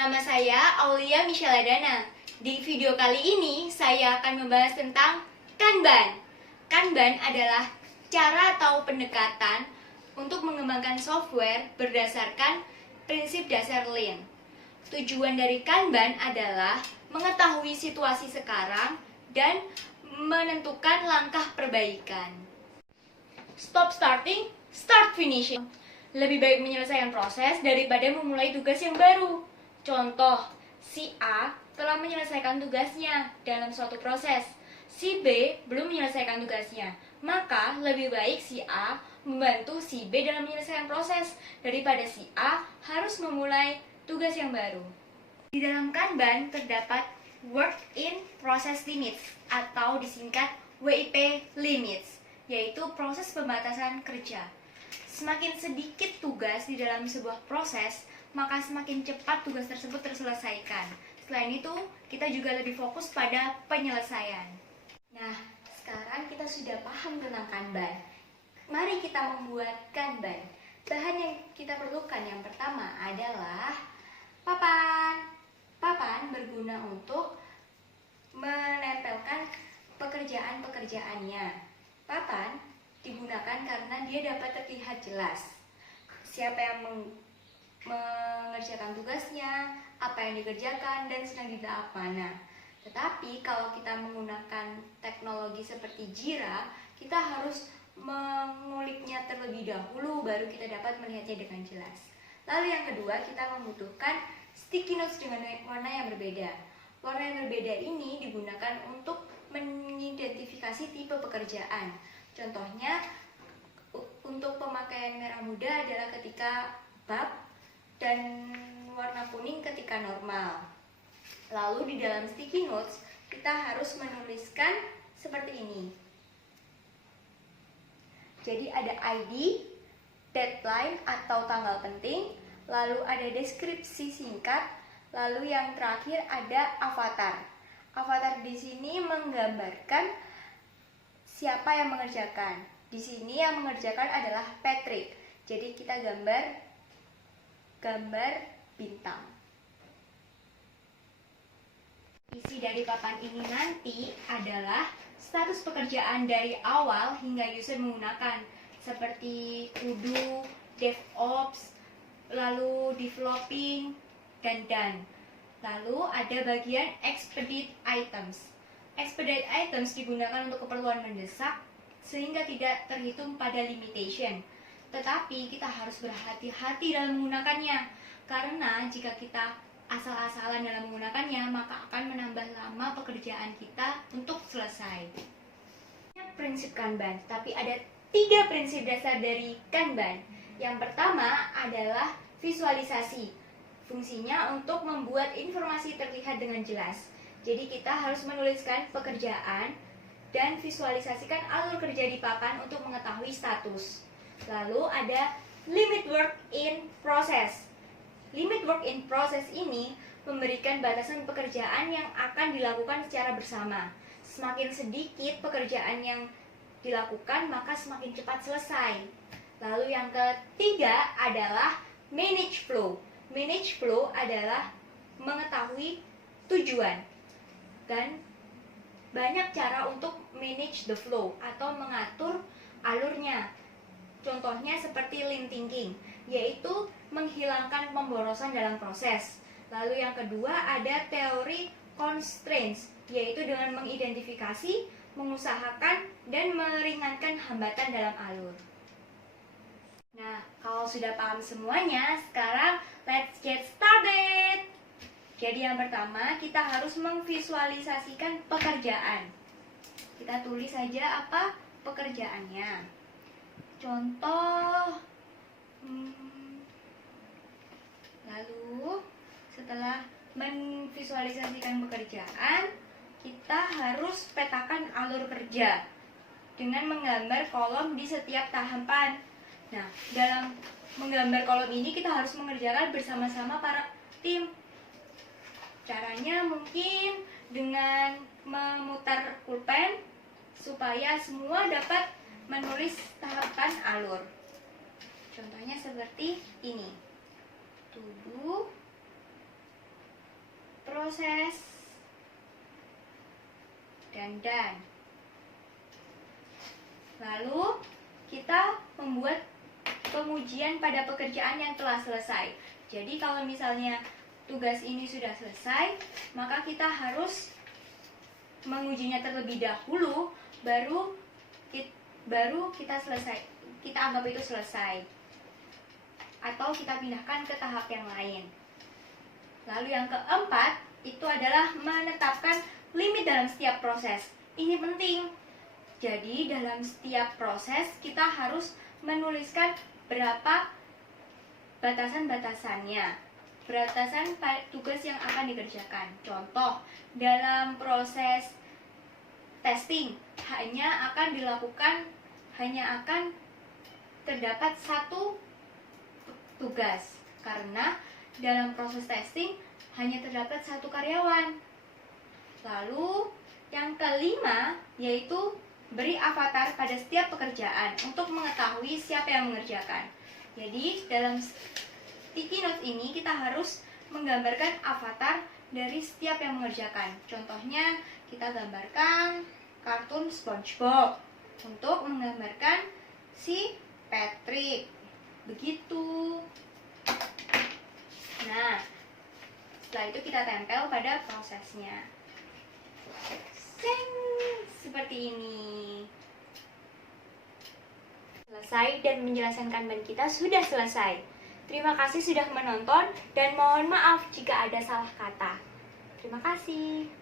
Nama saya Aulia Micheladana. Di video kali ini saya akan membahas tentang Kanban. Kanban adalah cara atau pendekatan untuk mengembangkan software berdasarkan prinsip dasar Lean. Tujuan dari Kanban adalah mengetahui situasi sekarang dan menentukan langkah perbaikan. Stop starting, start finishing. Lebih baik menyelesaikan proses daripada memulai tugas yang baru. Contoh, si A telah menyelesaikan tugasnya dalam suatu proses. Si B belum menyelesaikan tugasnya. Maka lebih baik si A membantu si B dalam menyelesaikan proses daripada si A harus memulai tugas yang baru. Di dalam Kanban terdapat Work in Process Limits atau disingkat WIP Limits, yaitu proses pembatasan kerja. Semakin sedikit tugas di dalam sebuah proses, maka semakin cepat tugas tersebut terselesaikan. Selain itu, kita juga lebih fokus pada penyelesaian. Nah, sekarang kita sudah paham tentang Kanban. Mari kita membuat Kanban. Bahan yang kita perlukan yang pertama adalah papan. Papan berguna untuk menempelkan pekerjaan-pekerjaannya. Papan digunakan karena dia dapat terlihat jelas. Siapa yang mengerjakan tugasnya, apa yang dikerjakan, dan sedang di tahap mana. Tetapi kalau kita menggunakan teknologi seperti Jira, kita harus menguliknya terlebih dahulu baru kita dapat melihatnya dengan jelas. Lalu yang kedua, kita membutuhkan sticky notes dengan warna yang berbeda. Warna yang berbeda ini digunakan untuk mengidentifikasi tipe pekerjaan. Contohnya, untuk pemakaian merah muda adalah ketika bab dan warna kuning ketika normal. Lalu di dalam sticky notes kita harus menuliskan seperti ini. Jadi ada ID, deadline atau tanggal penting, lalu ada deskripsi singkat, lalu yang terakhir ada avatar. Avatar di sini menggambarkan siapa yang mengerjakan. Di sini yang mengerjakan adalah Patrick. Jadi kita gambar bintang. Isi dari papan ini nanti adalah status pekerjaan dari awal hingga user menggunakan, seperti kudu, DevOps, lalu developing, dan done. Lalu ada bagian expedite items. Expedite items digunakan untuk keperluan mendesak sehingga tidak terhitung pada limitation. Tetapi kita harus berhati-hati dalam menggunakannya, karena jika kita asal-asalan dalam menggunakannya, maka akan menambah lama pekerjaan kita untuk selesai. Prinsip Kanban, tapi ada 3 prinsip dasar dari Kanban. Yang pertama adalah visualisasi. Fungsinya untuk membuat informasi terlihat dengan jelas. Jadi kita harus menuliskan pekerjaan dan visualisasikan alur kerja di papan untuk mengetahui status. Lalu ada limit work in process. Limit work in process ini memberikan batasan pekerjaan yang akan dilakukan secara bersama. Semakin sedikit pekerjaan yang dilakukan, maka semakin cepat selesai. Lalu yang ketiga adalah manage flow. Manage flow adalah mengetahui tujuan. Dan banyak cara untuk manage the flow atau mengatur alurnya. Contohnya seperti lean thinking, yaitu menghilangkan pemborosan dalam proses. Lalu yang kedua ada teori constraints, yaitu dengan mengidentifikasi, mengusahakan, dan meringankan hambatan dalam alur. Nah, kalau sudah paham semuanya, sekarang let's get started. Jadi yang pertama, kita harus memvisualisasikan pekerjaan. Kita tulis saja apa pekerjaannya. Contoh, lalu setelah memvisualisasikan pekerjaan, kita harus petakan alur kerja dengan menggambar kolom di setiap tahapan. Nah, dalam menggambar kolom ini kita harus mengerjakan bersama-sama para tim. Caranya mungkin dengan memutar pulpen supaya semua dapat menulis tahapan alur. Contohnya seperti ini. To do, proses dan done. Lalu kita membuat pengujian pada pekerjaan yang telah selesai. Jadi kalau misalnya tugas ini sudah selesai, maka kita harus mengujinya terlebih dahulu, baru kita selesai. Kita anggap itu selesai. Atau kita pindahkan ke tahap yang lain. Lalu yang keempat, itu adalah menetapkan limit dalam setiap proses. Ini penting. Jadi dalam setiap proses kita harus menuliskan berapa batasan-batasannya, batasan tugas yang akan dikerjakan. Contoh, dalam proses testing hanya akan terdapat satu tugas, karena dalam proses testing hanya terdapat satu karyawan. Lalu yang kelima yaitu beri avatar pada setiap pekerjaan untuk mengetahui siapa yang mengerjakan. Jadi dalam sticky notes ini kita harus menggambarkan avatar dari setiap yang mengerjakan. Contohnya kita gambarkan kartun SpongeBob untuk menggambarkan si Patrick. Begitu. Nah, setelah itu kita tempel pada prosesnya. Seperti ini. Selesai dan menjelaskan Kanban kita sudah selesai. Terima kasih sudah menonton dan mohon maaf jika ada salah kata. Terima kasih.